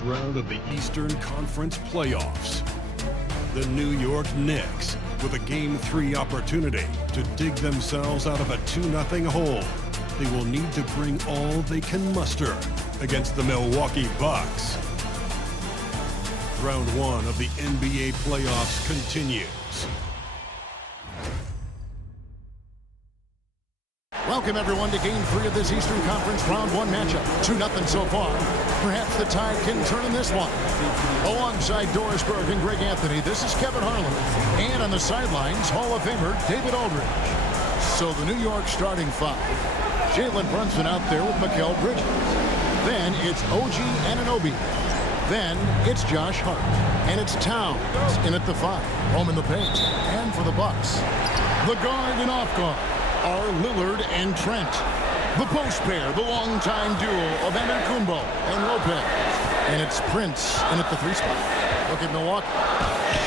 first round of the Eastern Conference playoffs. The New York Knicks, with a Game 3 opportunity to dig themselves out of a 2-0 hole. They will need to bring all they can muster against the Milwaukee Bucks. Round 1 of the NBA playoffs continues. Welcome, everyone, to Game 3 of this Eastern Conference Round 1 matchup. 2-0 so far. Perhaps the tide can turn in this one. Alongside Doris Berg and Greg Anthony, this is Kevin Harlan. And on the sidelines, Hall of Famer David Aldridge. So the New York starting five. Jalen Brunson out there with Mikal Bridges. Then it's OG Anunoby. Then it's Josh Hart. And it's Towns in at the 5. Home in the paint. And for the Bucks, the guard and off guard are Lillard and Trent. The post pair, the longtime duo of Antetokounmpo and Lopez. And it's Prince in at the 3 spot. Look at Milwaukee.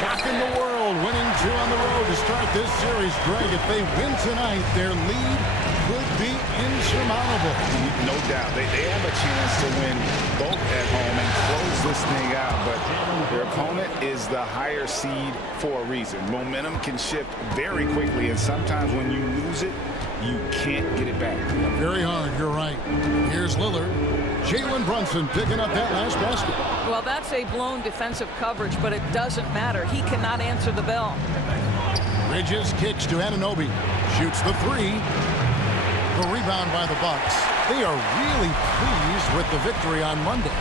Shocking the world, winning 2 on the road to start this series. Greg, if they win tonight, their lead could be insurmountable. No doubt. They have a chance to win both at home and close this thing out, but their opponent is the higher seed for a reason. Momentum can shift very quickly, and sometimes when you lose it, you can't get it back. Very hard, you're right. Here's Lillard. Jalen Brunson picking up that last basket. Well, that's a blown defensive coverage, but it doesn't matter. He cannot answer the bell. Bridges kicks to Anunoby. Shoots the 3. The rebound by the Bucks. They are really pleased with the victory on Monday.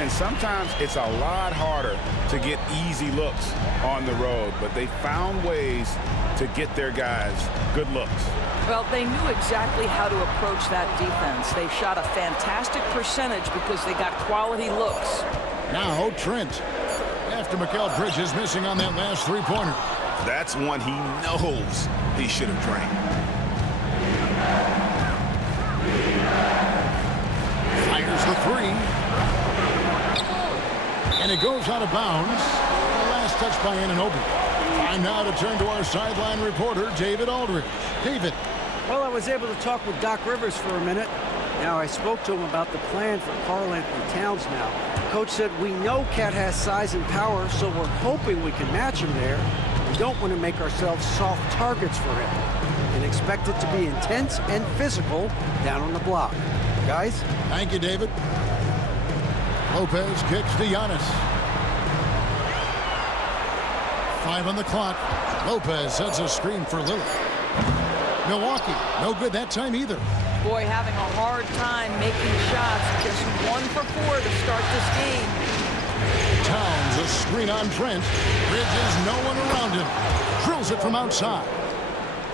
And sometimes it's a lot harder to get easy looks on the road, but they found ways to get their guys good looks. Well, they knew exactly how to approach that defense. They shot a fantastic percentage because they got quality looks. Now Trent, after Mikal Bridges missing on that last 3-pointer. That's one he knows he should have drained. Fires the 3. And it goes out of bounds. The last touch by Anunoby. Time now to turn to our sideline reporter, David Aldridge. David. Well, I was able to talk with Doc Rivers for a minute. Now, I spoke to him about the plan for Karl Anthony Towns now. Coach said, we know Cat has size and power, so we're hoping we can match him there. We don't want to make ourselves soft targets for him and expect it to be intense and physical down on the block. Guys? Thank you, David. Lopez kicks to Giannis. 5 on the clock. Lopez sets a screen for Lillard. Milwaukee, no good that time either. Boy, having a hard time making shots. Just 1 for 4 to start this game. Towns, a screen on Trent. Bridges, no one around him. Drills it from outside.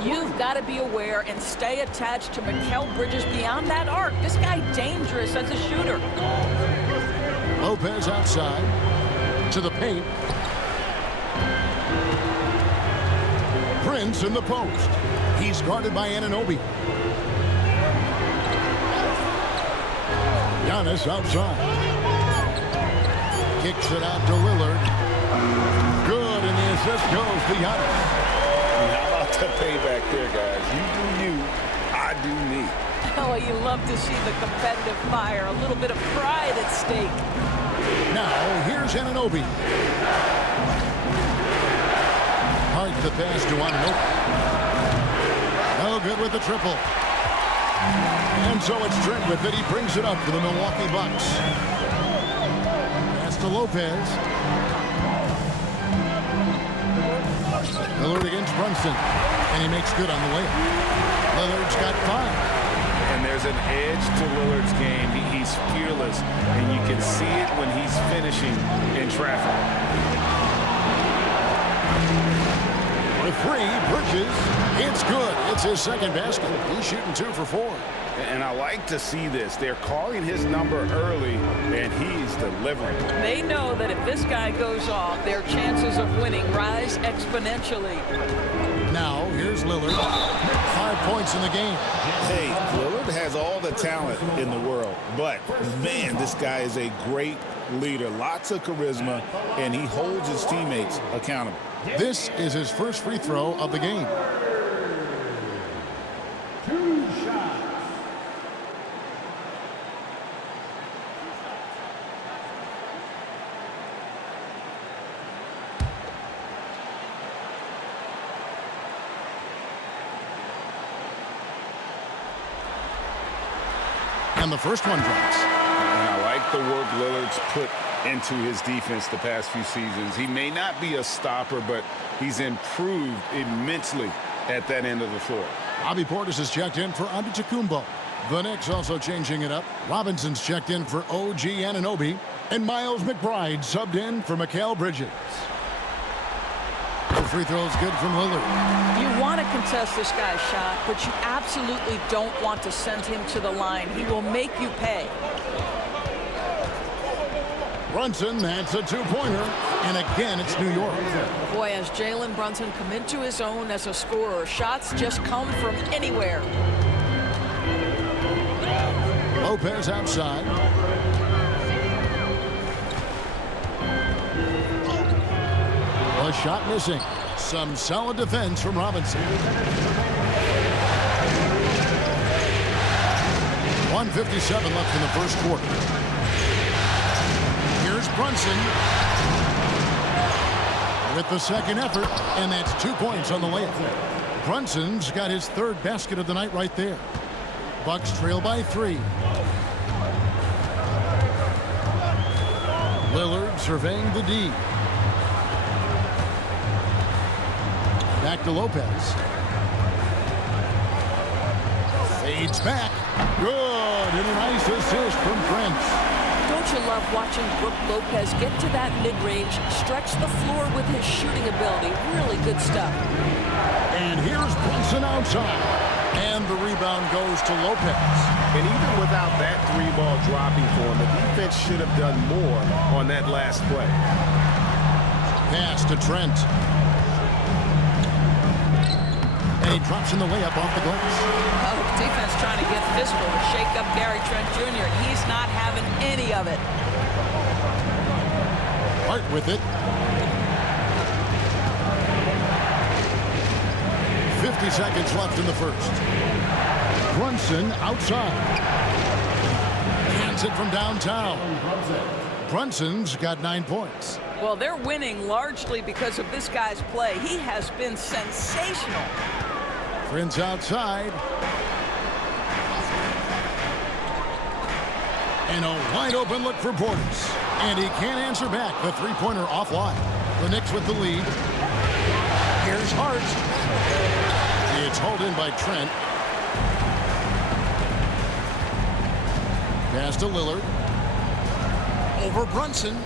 You've got to be aware and stay attached to Mikal Bridges beyond that arc. This guy dangerous as a shooter. Lopez outside to the paint. Prince in the post. He's guarded by Anunoby. Giannis outside. Kicks it out to Lillard. Good, and the assist goes to Giannis. How about the payback there, guys? You do you, I do me. Oh, you love to see the competitive fire. A little bit of pride at stake. Now, here's Anunoby. Hard the pass to Anunoby. No good with the triple. And so it's Trent with it. He brings it up for the Milwaukee Bucks. Pass to Lopez. Lillard against Brunson. And he makes good on the way. Lillard's got 5. And there's an edge to Lillard's game. He's fearless, and you can see it when he's finishing in traffic. The 3, Bridges. It's good. It's his second basket. He's shooting 2 for 4. And I like to see this. They're calling his number early, and he's delivering. They know that if this guy goes off, their chances of winning rise exponentially. Now, here's Lillard. 5 points in the game. Hey, Lillard has all the talent in the world, but, man, this guy is a great leader. Lots of charisma, and he holds his teammates accountable. This is his first free throw of the game. 2 shots. And the first one drops. And I like the work Lillard's put into his defense the past few seasons. He may not be a stopper, but he's improved immensely at that end of the floor. Bobby Portis is checked in for Antetokounmpo. The Knicks also changing it up. Robinson's checked in for OG Anunoby. And Miles McBride subbed in for Mikal Bridges. The free throw is good from Lillard. You want to contest this guy's shot, but you absolutely don't want to send him to the line. He will make you pay. Brunson, that's a two-pointer. And again, it's New York. Boy, has Jalen Brunson come into his own as a scorer. Shots just come from anywhere. Lopez outside. A shot missing. Some solid defense from Robinson. 1:57 left in the first quarter. Here's Brunson with the second effort, and that's 2 points on the layup. Brunson's got his third basket of the night right there. Bucks trail by 3. Lillard surveying the D. Back to Lopez. Fades back. Good. And a nice assist from Prince. Don't you love watching Brook Lopez get to that mid-range, stretch the floor with his shooting ability? Really good stuff. And here's Brunson outside. And the rebound goes to Lopez. And even without that 3-ball dropping for him, the defense should have done more on that last play. Pass to Trent. And he drops in the layup off the glass. Oh, defense trying to get physical to shake up Gary Trent Jr. He's not having any of it. Hart with it. 50 seconds left in the first. Brunson outside. Hands it from downtown. Brunson's got 9 points. Well, they're winning largely because of this guy's play. He has been sensational. Prince outside. And a wide open look for Portis. And he can't answer back. The three-pointer offline. The Knicks with the lead. Here's Hart. It's hauled in by Trent. Pass to Lillard. Over Brunson.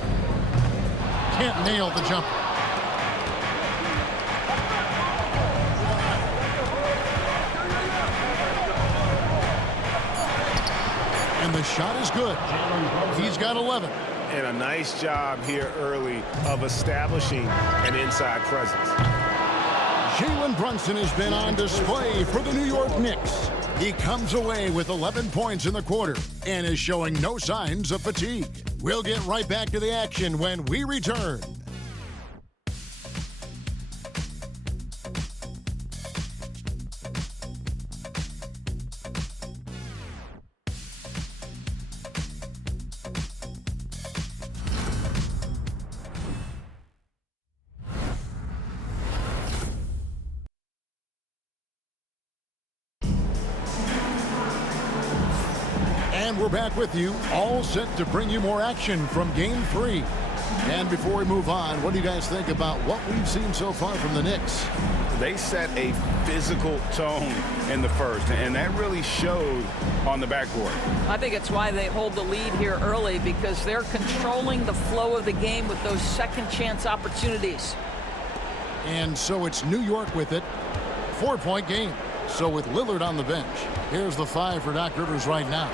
Can't nail the jumper. And the shot is good. He's got 11. And a nice job here early of establishing an inside presence. Jalen Brunson has been on display for the New York Knicks. He comes away with 11 points in the quarter and is showing no signs of fatigue. We'll get right back to the action when we return. And we're back with you, all set to bring you more action from Game 3. And before we move on, what do you guys think about what we've seen so far from the Knicks? They set a physical tone in the first, and that really showed on the backboard. I think it's why they hold the lead here early, because they're controlling the flow of the game with those second chance opportunities. And so it's New York with it. 4-point game. So with Lillard on the bench, here's the 5 for Doc Rivers right now.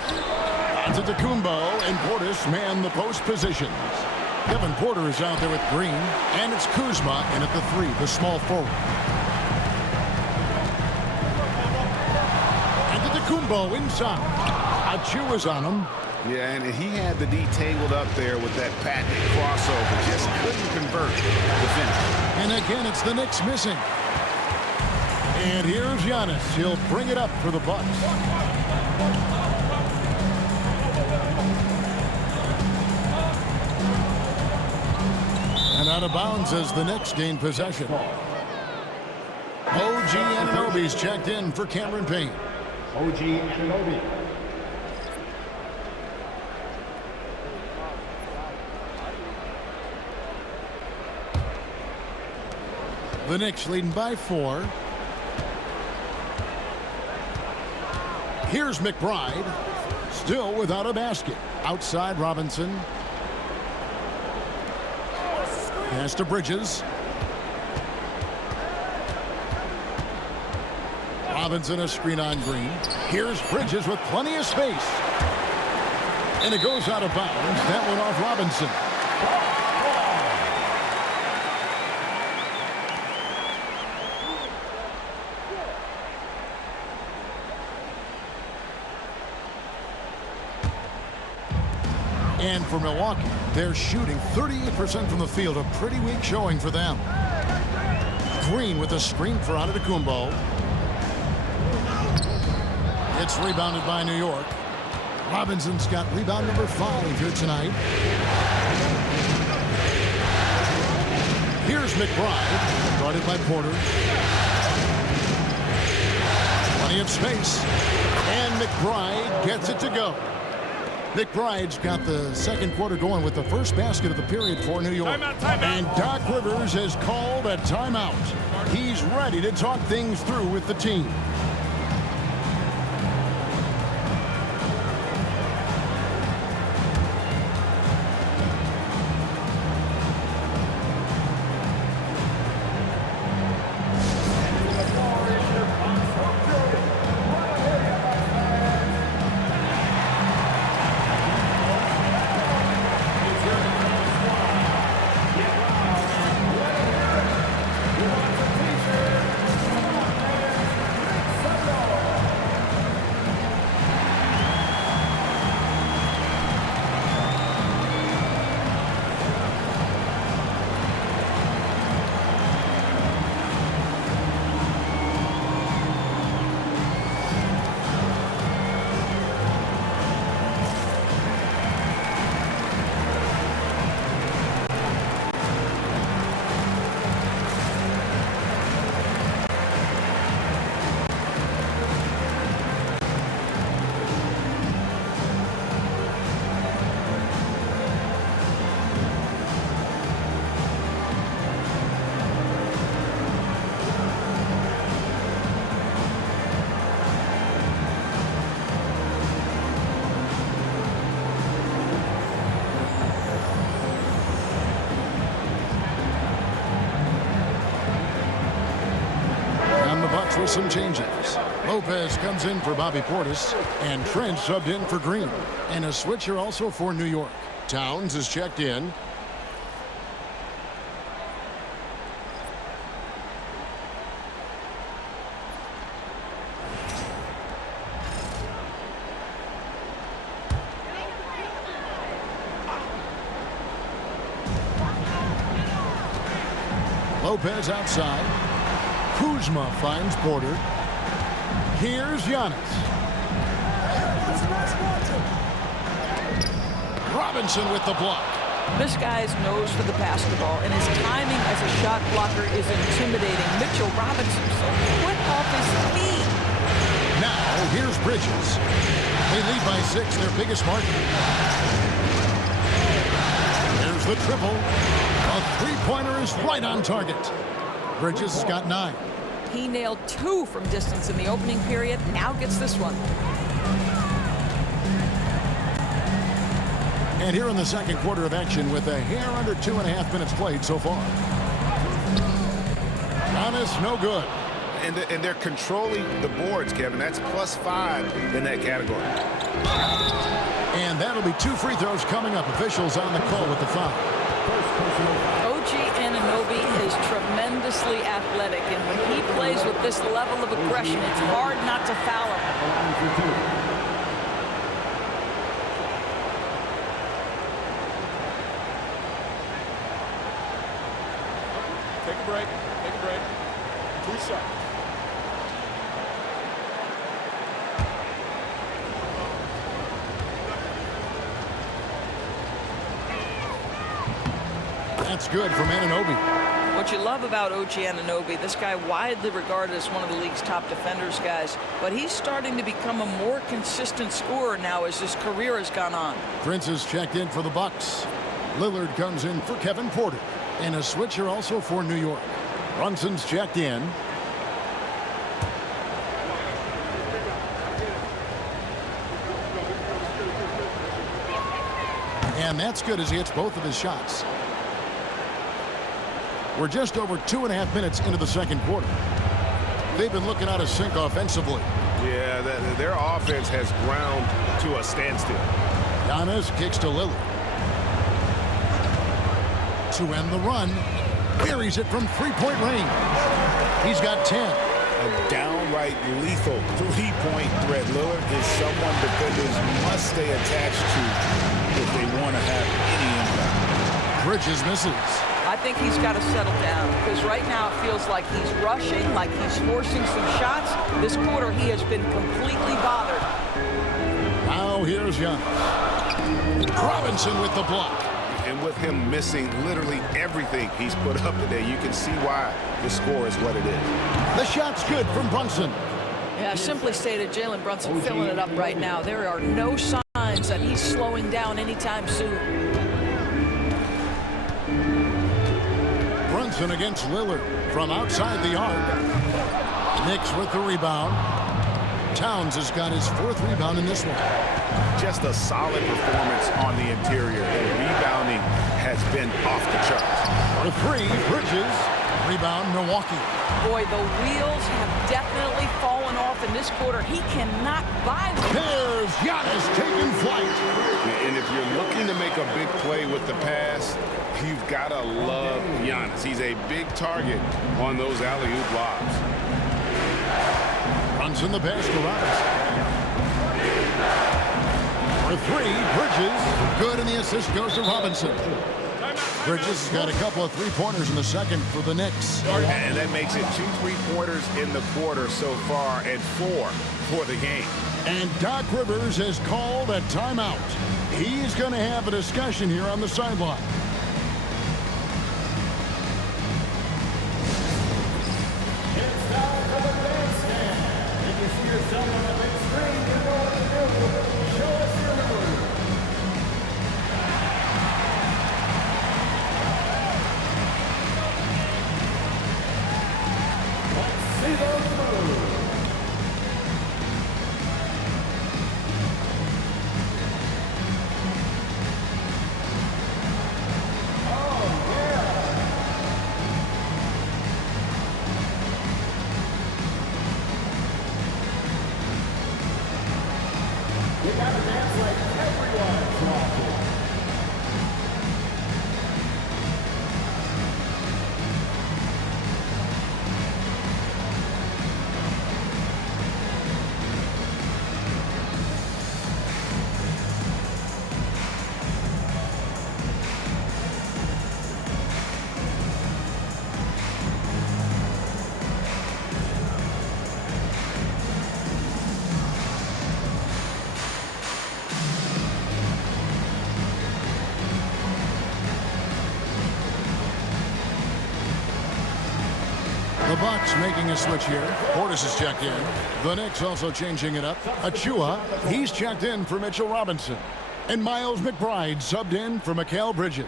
Antetokounmpo and Portis man the post positions. Kevin Porter is out there with Green, and it's Kuzma in at the 3, the small forward. Antetokounmpo inside. Achiuwa is on him. Yeah, and he had the D tangled up there with that patented crossover. Just couldn't convert the finish. And again, it's the Knicks missing. And here's Giannis. He'll bring it up for the Bucks. And out of bounds as the Knicks gain possession. OG Anunoby's checked in for Cameron Payne. OG Anunoby. The Knicks leading by 4. Here's McBride. Still without a basket. Outside Robinson. Pass to Bridges. Robinson a screen on Green. Here's Bridges with plenty of space. And it goes out of bounds. That one off Robinson. And for Milwaukee, they're shooting 38% from the field. A pretty weak showing for them. Green with a screen for Antetokounmpo. It's rebounded by New York. Robinson's got rebound number 5 here tonight. Here's McBride, guarded by Porter. Plenty of space. And McBride gets it to go. McBride's got the second quarter going with the first basket of the period for New York. Timeout. And Doc Rivers has called a timeout. He's ready to talk things through with the team. With some changes. Lopez comes in for Bobby Portis, and Trent subbed in for Green. And a switcher also for New York. Towns is checked in. Lopez outside. Kuzma finds Porter. Here's Giannis. Robinson with the block. This guy's nose for the basketball, and his timing as a shot blocker is intimidating. Mitchell Robinson so quick off his feet. Now, here's Bridges. They lead by 6, their biggest margin. There's the triple. A three-pointer is right on target. Bridges has got 9. He nailed 2 from distance in the opening period. Now gets this one. And here in the second quarter of action with a hair under 2.5 minutes played so far. Giannis, no good. And they're controlling the boards, Kevin. That's +5 in that category. And that'll be 2 free throws coming up. Officials on the call with the foul. OG Anunoby is tremendously athletic, and when he plays with this level of aggression, it's hard not to foul him. Take a break. Take a break. 2 seconds. That's good from Anunoby. What you love about OG Anunoby, this guy widely regarded as one of the league's top defenders, guys, but he's starting to become a more consistent scorer now as his career has gone on. Prince is checked in for the Bucks. Lillard comes in for Kevin Porter. And a switcher also for New York. Brunson's checked in. And that's good as he hits both of his shots. We're just over 2.5 minutes into the second quarter. They've been looking out of sync offensively. Yeah, their offense has ground to a standstill. Giannis kicks to Lillard. To end the run, buries it from three-point range. He's got 10. A downright lethal three-point threat. Lillard is someone defenders must stay attached to if they want to have any impact. Bridges misses. I think he's got to settle down because right now it feels like he's rushing, like he's forcing some shots. This quarter he has been completely bothered. Now here's Giannis. Robinson with the block. And with him missing literally everything he's put up today, you can see why the score is what it is. The shot's good from Brunson. Yeah, simply stated, Jalen Brunson filling it up right now. There are no signs that he's slowing down anytime soon. Brunson against Lillard from outside the arc. Knicks with the rebound. Towns has got his 4th rebound in this one. Just a solid performance on the interior. The rebounding has been off the charts. For 3, Bridges. Rebound, Milwaukee. Boy, the wheels have definitely fallen off in this quarter. He cannot buy one. There's Giannis taking flight. And if you're looking to make a big play with the pass, you've got to love Giannis. He's a big target on those alley-oop lobs. Runs in the pass to Robinson. For 3, Bridges. Good, and the assist goes to Robinson. Bridges has got a couple of three-pointers in the second for the Knicks. And that makes it 2 3-pointers in the quarter so far and 4 for the game. And Doc Rivers has called a timeout. He's going to have a discussion here on the sideline. It's time for the bandstand. If you see yourself on the big screen, you know what to do. Show us your move. Let's see those moves. You gotta dance like everyone's watching. The Bucks making a switch here. Portis is checked in. The Knicks also changing it up. Achua, he's checked in for Mitchell Robinson. And Miles McBride subbed in for Mikal Bridges.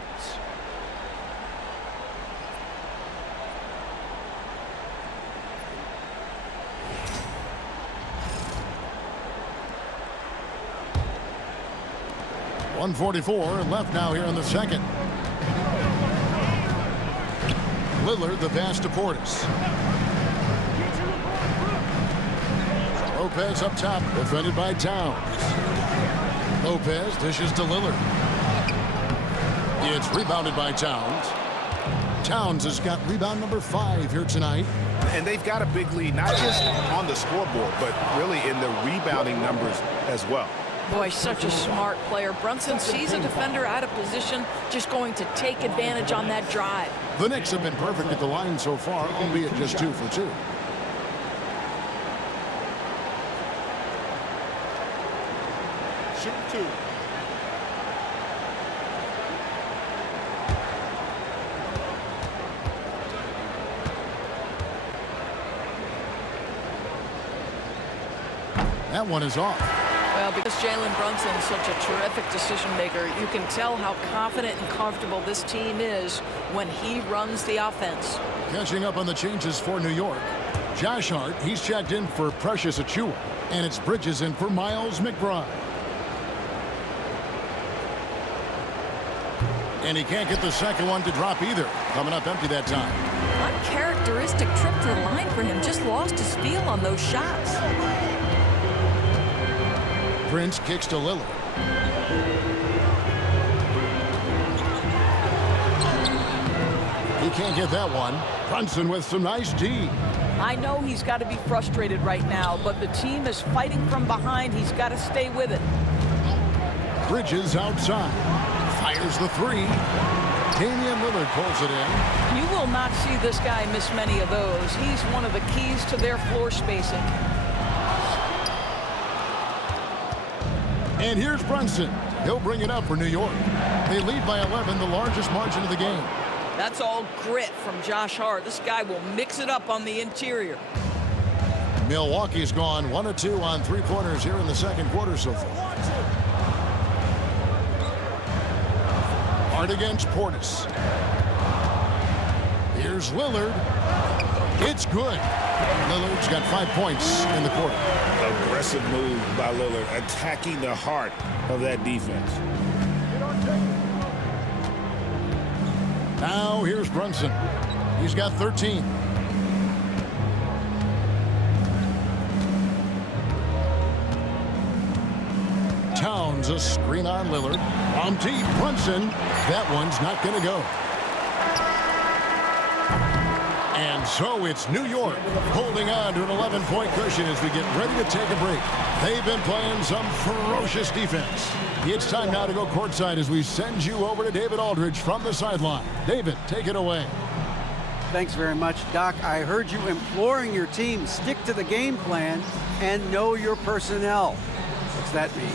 .144 left now here in the second. Lillard, the pass to Portis. Lopez up top, defended by Towns. Lopez dishes to Lillard. It's rebounded by Towns. Towns has got rebound number 5 here tonight. And they've got a big lead, not just on the scoreboard, but really in the rebounding numbers as well. Boy, such a smart player. Brunson sees a defender out of position, just going to take advantage on that drive. The Knicks have been perfect at the line so far, albeit just 2 for 2. Shoot 2. That one is off. Well, because Jalen Brunson is such a terrific decision maker, you can tell how confident and comfortable this team is when he runs the offense. Catching up on the changes for New York. Josh Hart, he's checked in for Precious Achiuwa, and it's Bridges in for Miles McBride. And he can't get the second one to drop either. Coming up empty that time. Uncharacteristic trip to the line for him. Just lost his feel on those shots. Prince kicks to Lillard. He can't get that one. Brunson with some nice D. I know he's got to be frustrated right now, but the team is fighting from behind. He's got to stay with it. Bridges outside. Fires the three. Damian Lillard pulls it in. You will not see this guy miss many of those. He's one of the keys to their floor spacing. And here's Brunson. He'll bring it up for New York. They lead by 11, the largest margin of the game. That's all grit from Josh Hart. This guy will mix it up on the interior. Milwaukee's gone 1 of 2 on three-pointers here in the second quarter so far. Hart against Portis. Here's Lillard. It's good. Lillard's got 5 points in the quarter. Aggressive move by Lillard, attacking the heart of that defense. Now here's Brunson. He's got 13. Towns a screen on Lillard. From deep, Brunson. That one's not going to go. And so it's New York holding on to an 11-point cushion as we get ready to take a break. They've been playing some ferocious defense. It's time now to go courtside as we send you over to David Aldridge from the sideline. David, take it away. Thanks very much, Doc. I heard you imploring your team stick to the game plan and know your personnel. What's that mean?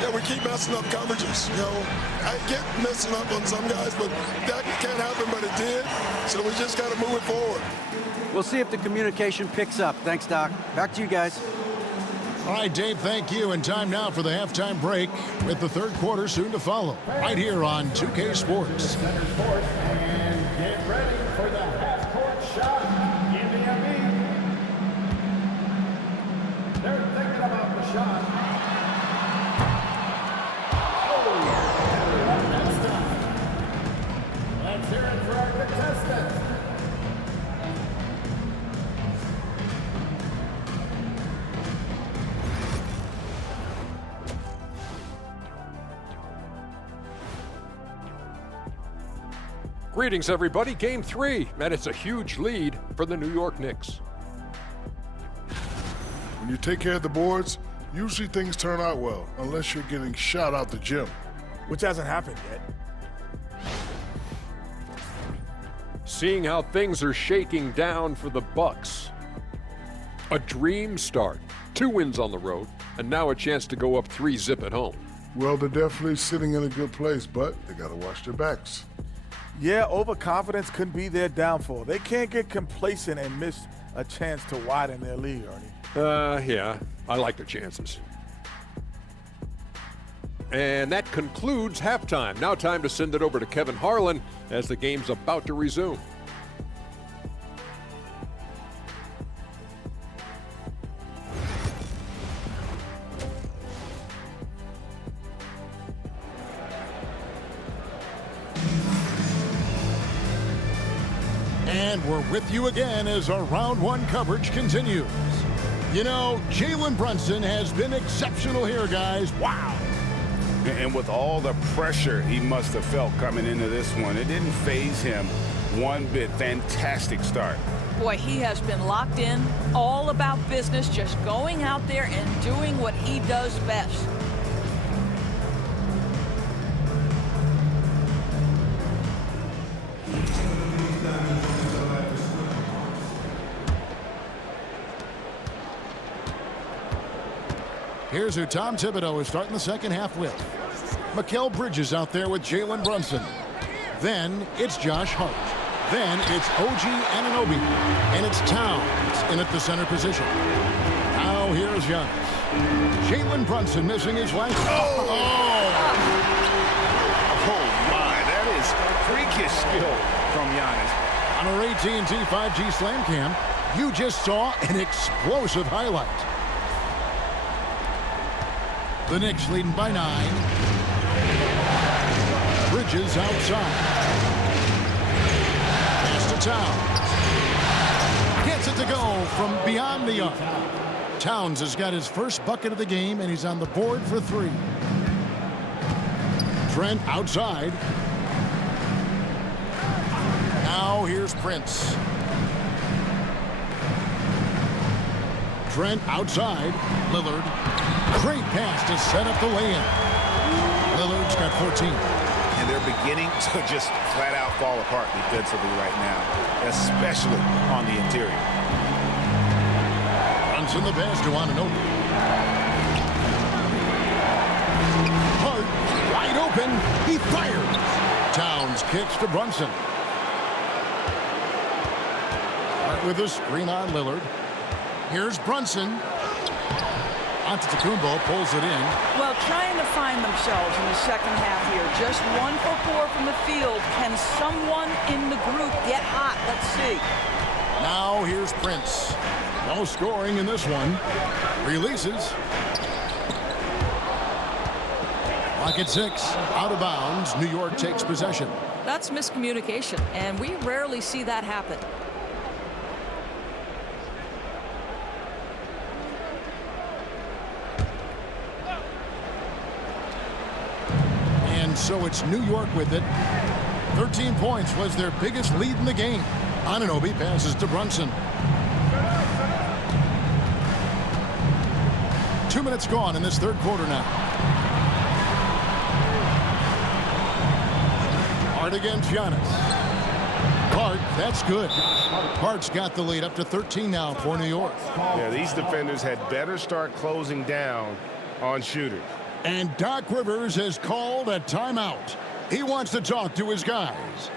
Yeah, we keep messing up coverages. You know, I get messing up on some guys, but that can't happen, but it did. So we just got to move it forward. We'll see if the communication picks up. Thanks, Doc. Back to you guys. All right, Dave, thank you. And time now for the halftime break with the third quarter soon to follow. Right here on 2K Sports. Center Sports, and get ready for the half-court shot. Give me a beat. They're thinking about the shot. Let's hear it for our contestant. Greetings, everybody. Game 3, and it's a huge lead for the New York Knicks. When you take care of the boards, usually things turn out well, unless you're getting shot out the gym. Which hasn't happened yet. Seeing how things are shaking down for the Bucks. A dream start. 2 wins on the road, and now a chance to go up 3-zip at home. Well, they're definitely sitting in a good place, but they got to watch their backs. Yeah, overconfidence could be their downfall. They can't get complacent and miss a chance to widen their lead, Ernie. Yeah, I like the chances. And that concludes halftime. Now time to send it over to Kevin Harlan as the game's about to resume. And we're with you again as our round 1 coverage continues. You know, Jalen Brunson has been exceptional here, guys. Wow. And with all the pressure he must have felt coming into this one, it didn't faze him one bit. Fantastic start. Boy, he has been locked in, all about business, just going out there and doing what he does best. Here's who Tom Thibodeau is starting the second half with. Mikal Bridges out there with Jalen Brunson. Then it's Josh Hart. Then it's OG Anunoby. And it's Towns in at the center position. Now here's Giannis. Jalen Brunson missing his last. Oh, my. That is freakish skill from Giannis. On our AT&T 5G Slam Cam, you just saw an explosive highlight. The Knicks leading by 9. Bridges outside. Pass to Towns. Gets it to go from beyond the arc. Towns has got his first bucket of the game, and he's on the board for 3. Trent outside. Now here's Prince. Trent outside. Lillard. Great pass to set up the lay-in. Lillard's got 14. And they're beginning to just flat out fall apart defensively right now, especially on the interior. Brunson the pass to Anunoby. Hart wide open. He fires. Towns kicks to Brunson. Hart with a screen on Lillard. Here's Brunson. Antetokounmpo pulls it in. Well, trying to find themselves in the second half here. Just 1 for 4 from the field. Can someone in the group get hot? Let's see. Now here's Prince. No scoring in this one. Releases. Clock at 6. Out of bounds. New York takes possession. That's miscommunication, and we rarely see that happen. So it's New York with it. 13 points was their biggest lead in the game. Anunoby passes to Brunson. 2 minutes gone in this third quarter now. Hart against Giannis. Hart, that's good. Hart's got the lead up to 13 now for New York. Yeah, these defenders had better start closing down on shooters. And Doc Rivers has called a timeout. He wants to talk to his guys.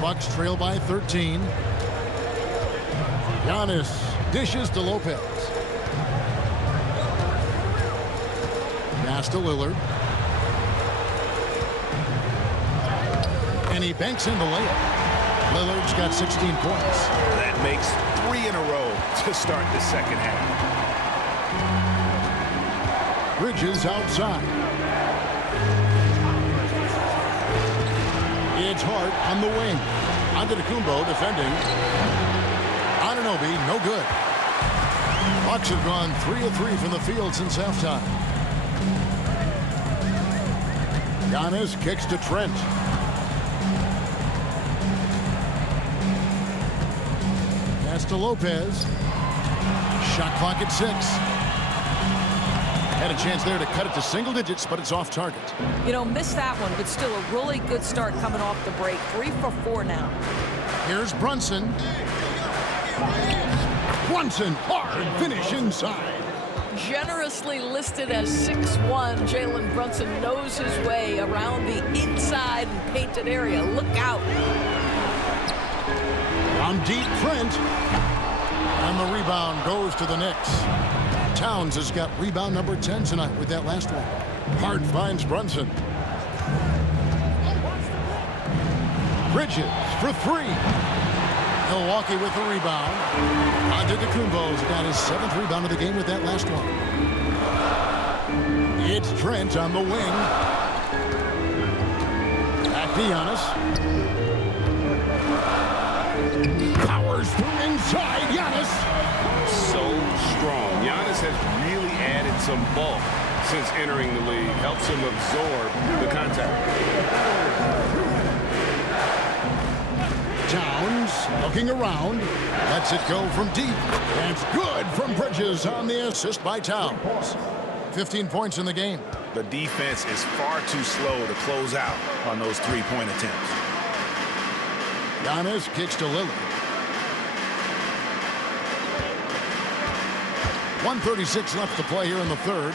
Bucks trail by 13. Giannis dishes to Lopez. Pass to Lillard. And he banks in the layup. Lillard's got 16 points. That makes 3 in a row to start the second half. Bridges outside. It's Hart on the wing. Antetokounmpo defending. Anunoby, no good. Bucks have gone 3 of 3 from the field since halftime. Giannis kicks to Trent. Pass to Lopez. Shot clock at 6. Had a chance there to cut it to single digits, but it's off target. You know, missed that one, but still a really good start coming off the break. 3 for 4 now. Here's Brunson. Brunson, hard finish inside. Generously listed as 6'1", Jalen Brunson knows his way around the inside and painted area. Look out. From deep, Trent. And the rebound goes to the Knicks. Towns has got rebound number 10 tonight with that last one. Hart finds Brunson. Bridges for three. Milwaukee with the rebound. Antetokounmpo's got his 7th rebound of the game with that last one. It's Trent on the wing. Back to Giannis. Powers through inside. Giannis. So strong. Giannis has really added some bulk since entering the league. Helps him absorb the contact. Towns looking around, lets it go from deep. That's good from Bridges on the assist by Towns. 15 points in the game. The defense is far too slow to close out on those three-point attempts. Giannis kicks to Lillard. 1:36 left to play here in the third.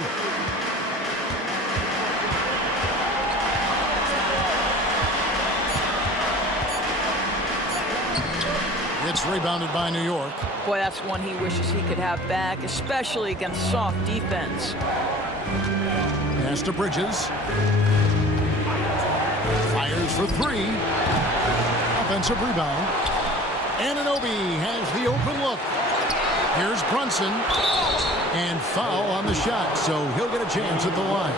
It's rebounded by New York. Boy, that's one he wishes he could have back, especially against soft defense. Pass to Bridges. Fires for three. Offensive rebound. Anunoby has the open look. Here's Brunson. And foul on the shot, so he'll get a chance at the line.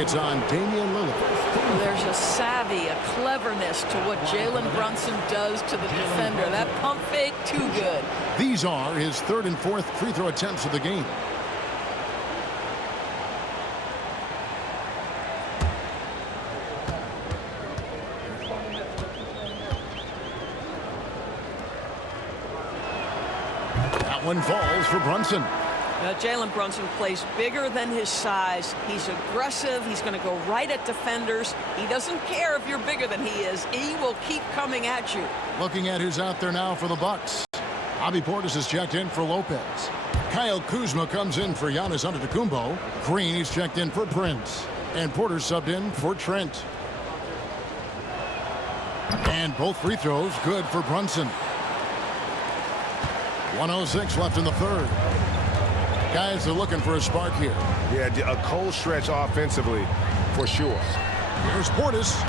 It's on Damian Lillard. There's a savvy, a cleverness to what Jalen Brunson does to the defender. That pump fake, too good. These are his 3rd and 4th free throw attempts of the game. That one falls for Brunson. Jalen Brunson plays bigger than his size. He's aggressive. He's going to go right at defenders. He doesn't care if you're bigger than he is. He will keep coming at you. Looking at who's out there now for the Bucks. Bobby Portis is checked in for Lopez. Kyle Kuzma comes in for Giannis Antetokounmpo. Green is checked in for Prince. And Porter subbed in for Trent. And both free throws good for Brunson. 1:06 left in the third. Guys are looking for a spark here. Yeah, a cold stretch offensively for sure. Here's Portis.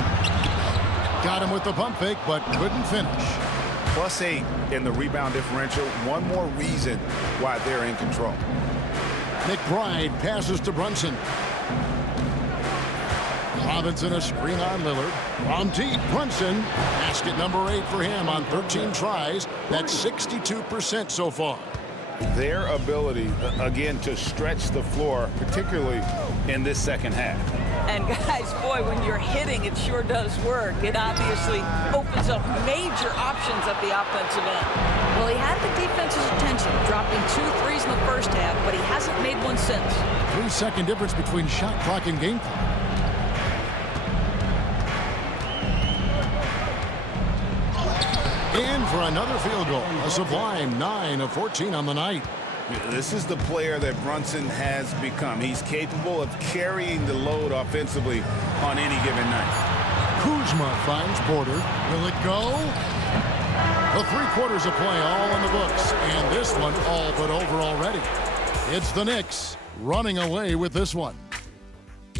Got him with the pump fake, but couldn't finish. +8 in the rebound differential. One more reason why they're in control. McBride passes to Brunson. Robinson a screen on Lillard. From deep, Brunson. Basket number 8 for him on 13 tries. That's 62% so far. Their ability, again, to stretch the floor, particularly in this second half. And guys, boy, when you're hitting, it sure does work. It obviously opens up major options at the offensive end. Well, he had the defense's attention, dropping 2 threes in the first half, but he hasn't made one since. 3-second difference between shot clock and game clock. In for another field goal. A sublime 9 of 14 on the night. This is the player that Brunson has become. He's capable of carrying the load offensively on any given night. Kuzma finds Porter. Will it go? The 3/4 of play all in the books. And this one all but over already. It's the Knicks running away with this one.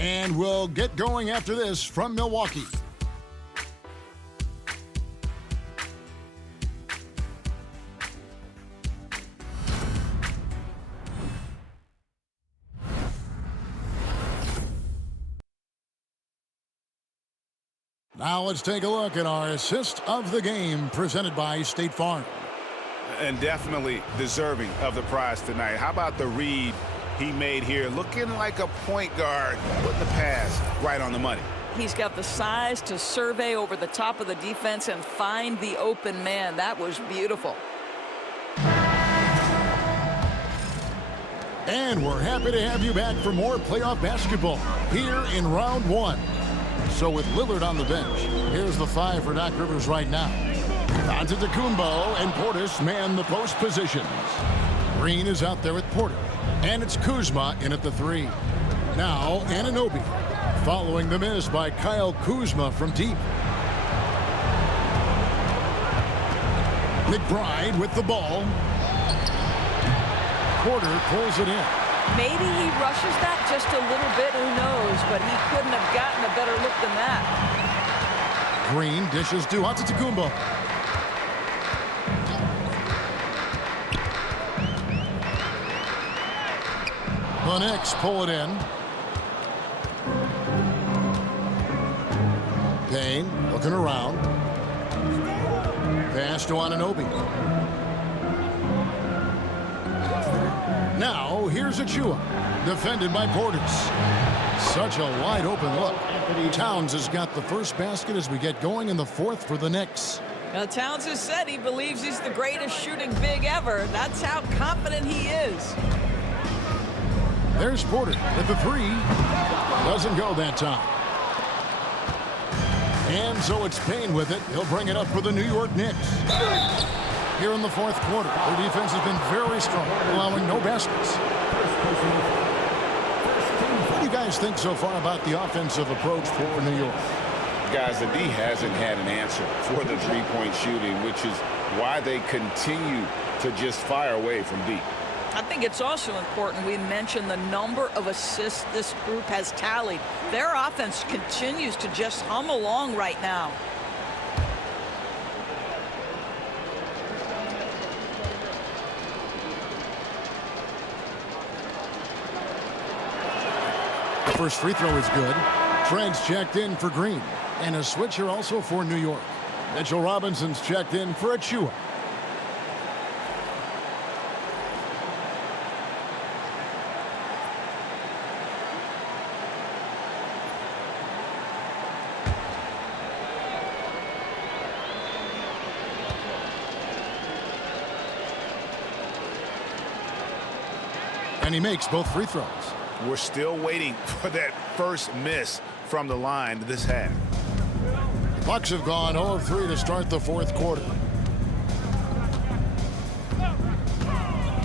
And we'll get going after this from Milwaukee. Now let's take a look at our assist of the game presented by State Farm. And definitely deserving of the prize tonight. How about the read he made here? Looking like a point guard, putting the pass right on the money. He's got the size to survey over the top of the defense and find the open man. That was beautiful. And we're happy to have you back for more playoff basketball here in round 1. So with Lillard on the bench, here's the 5 for Doc Rivers right now. Antetokounmpo and Portis man the post positions. Green is out there with Porter. And it's Kuzma in at the 3. Now Anunoby following the miss by Kyle Kuzma from deep. McBride with the ball. Porter pulls it in. Maybe he rushes that just a little bit, who knows, but he couldn't have gotten a better look than that. Green dishes to Antetokounmpo. The Knicks pull it in. Payne looking around. Pass to Anunoby. Now here's Achua, defended by Portis. Such a wide open look. Towns has got the first basket as we get going in the 4th for the Knicks. Now, Towns has said he believes he's the greatest shooting big ever. That's how confident he is. There's Porter with the 3. Doesn't go that time. And so it's Payne with it. He'll bring it up for the New York Knicks. Here in the 4th quarter, their defense has been very strong, allowing no baskets. What do you guys think so far about the offensive approach for New York? Guys, the D hasn't had an answer for the three-point shooting, which is why they continue to just fire away from deep. I think it's also important we mention the number of assists this group has tallied. Their offense continues to just hum along right now. The first free throw is good. Trent's checked in for Green. And a switcher also for New York. Mitchell Robinson's checked in for Achua. And he makes both free throws. We're still waiting for that first miss from the line this half. Bucks have gone 0 of 3 to start the 4th quarter.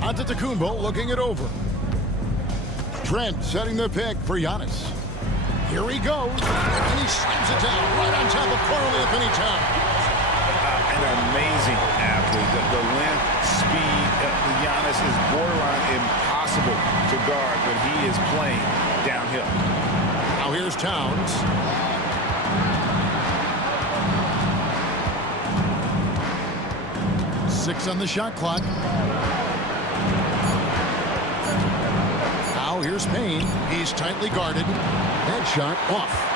Antetokounmpo looking it over. Trent setting the pick for Giannis. Here he goes, and he slams it down right on top of Karl Anthony Towns. An amazing athlete. The length, speed, Giannis is borderline impossible to guard when he is playing downhill. Now here's Towns. Six on the shot clock. Now here's Payne. He's tightly guarded. Headshot off.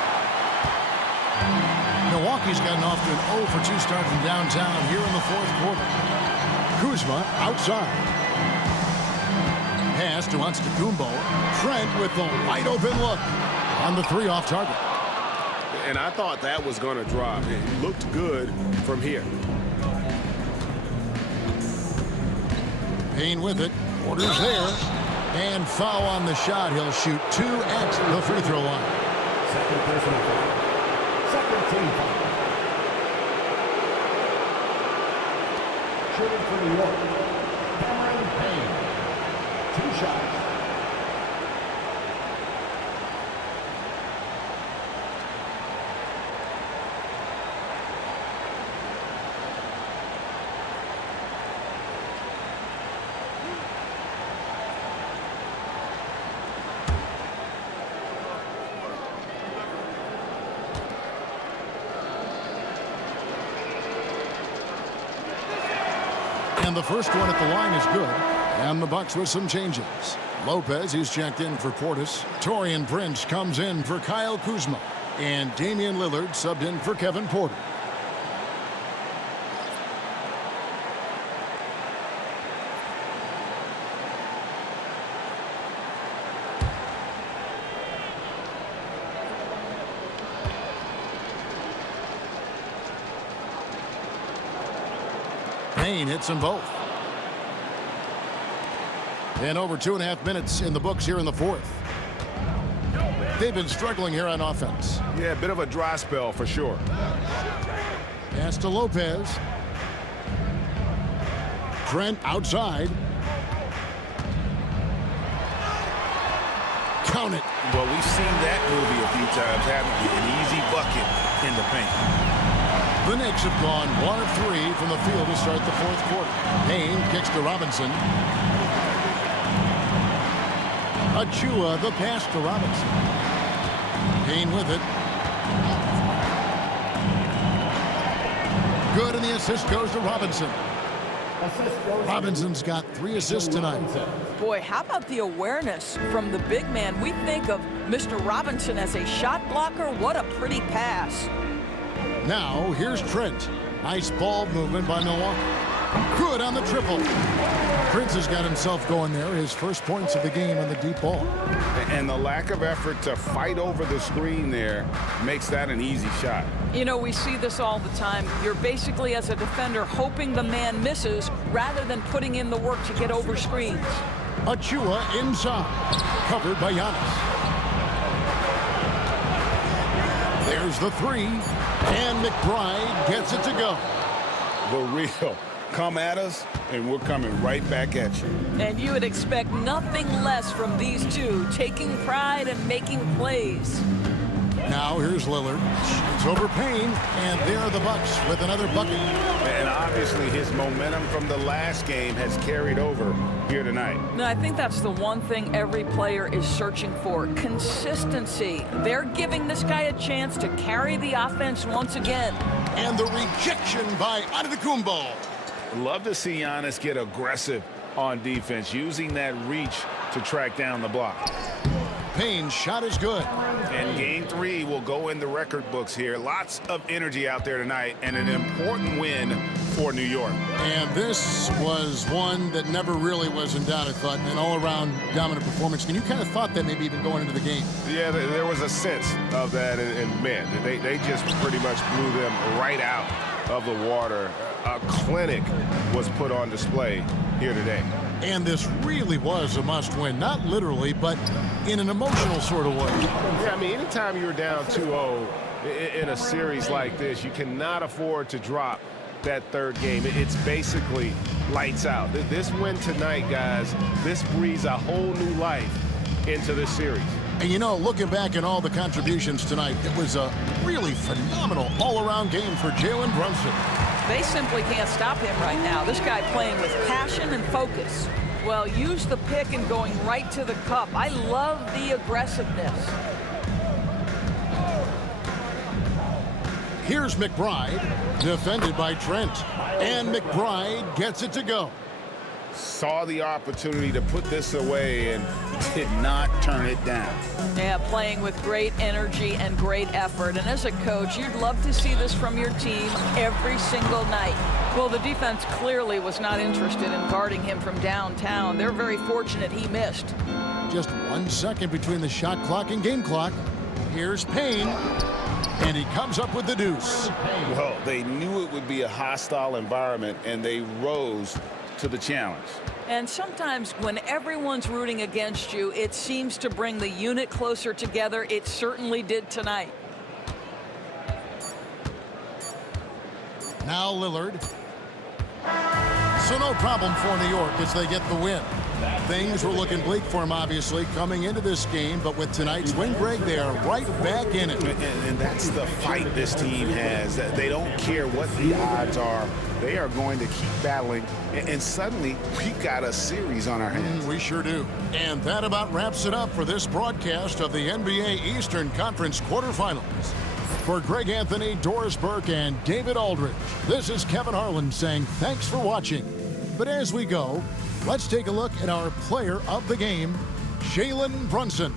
Milwaukee's gotten off to an 0 for 2 start from downtown here in the 4th quarter. Kuzma outside. Pass to Antetokounmpo. Trent with the wide open look on the 3 off target. And I thought that was going to drop. It looked good from here. Payne with it. Porter's there. And foul on the shot. He'll shoot 2 at the free throw line. Second personal foul. Second team foul. Shooting for New York. Cameron Payne. 2 shots. And the first one at the line is good. And the Bucks with some changes. Lopez, who's checked in for Portis. Taurean Prince comes in for Kyle Kuzma. And Damian Lillard subbed in for Kevin Porter. Payne hits them both. And over 2.5 minutes in the books here in the 4th. They've been struggling here on offense. Yeah, a bit of a dry spell for sure. Pass to Lopez. Trent outside. Count it. Well, we've seen that movie a few times, haven't we? An easy bucket in the paint. The Knicks have gone 1 of 3 from the field to start the fourth quarter. Payne kicks to Robinson. Achua, the pass to Robinson. Payne with it. Good, and the assist goes to Robinson. Robinson's got 3 assists tonight. Boy, how about the awareness from the big man? We think of Mr. Robinson as a shot blocker. What a pretty pass. Now, here's Trent. Nice ball movement by Milwaukee. Good on the triple. Prince has got himself going there. His first points of the game on the deep ball. And the lack of effort to fight over the screen there makes that an easy shot. You know, we see this all the time. You're basically, as a defender, hoping the man misses rather than putting in the work to get over screens. Achua inside. Covered by Giannis. There's the 3. And McBride gets it to go. The real. Come at us, and we're coming right back at you. And you would expect nothing less from these two, taking pride and making plays. Now here's Lillard. It's over Payne, and there are the Bucks with another bucket. And obviously his momentum from the last game has carried over here tonight. No, I think that's the one thing every player is searching for, consistency. They're giving this guy a chance to carry the offense once again. And the rejection by Antetokounmpo. Love to see Giannis get aggressive on defense, using that reach to track down the block. Payne's shot is good. And game 3 will go in the record books here. Lots of energy out there tonight, and an important win for New York. And this was one that never really was in doubt, I thought. An all-around dominant performance. And you kind of thought that maybe even going into the game. Yeah, there was a sense of that, and man, they just pretty much blew them right out of the water. A clinic was put on display here today. And this really was a must-win, not literally, but in an emotional sort of way. Yeah, I mean, anytime you're down 2-0 in a series like this, you cannot afford to drop that third game. It's basically lights out. This win tonight, guys, this breathes a whole new life into this series. And you know, looking back at all the contributions tonight, it was a really phenomenal all-around game for Jalen Brunson. They simply can't stop him right now. This guy playing with passion and focus. Well, use the pick and going right to the cup. I love the aggressiveness. Here's McBride, defended by Trent. And McBride gets it to go. Saw the opportunity to put this away and did not turn it down. Yeah, playing with great energy and great effort. And as a coach, you'd love to see this from your team every single night. Well, the defense clearly was not interested in guarding him from downtown. They're very fortunate he missed. Just 1 second between the shot clock and game clock. Here's Payne, and he comes up with the deuce. Well, they knew it would be a hostile environment, and they rose to the challenge. And sometimes when everyone's rooting against you, it seems to bring the unit closer together. It certainly did tonight. Now Lillard. So no problem for New York as they get the win. Things were looking bleak for him, obviously, coming into this game, but with tonight's win, Greg, they are right back in it. And that's the fight this team has. They don't care what the odds are. They are going to keep battling, and suddenly we've got a series on our hands. We sure do. And that about wraps it up for this broadcast of the NBA Eastern Conference quarterfinals. For Greg Anthony, Doris Burke, and David Aldridge, this is Kevin Harlan saying thanks for watching. But as we go, let's take a look at our player of the game, Jalen Brunson.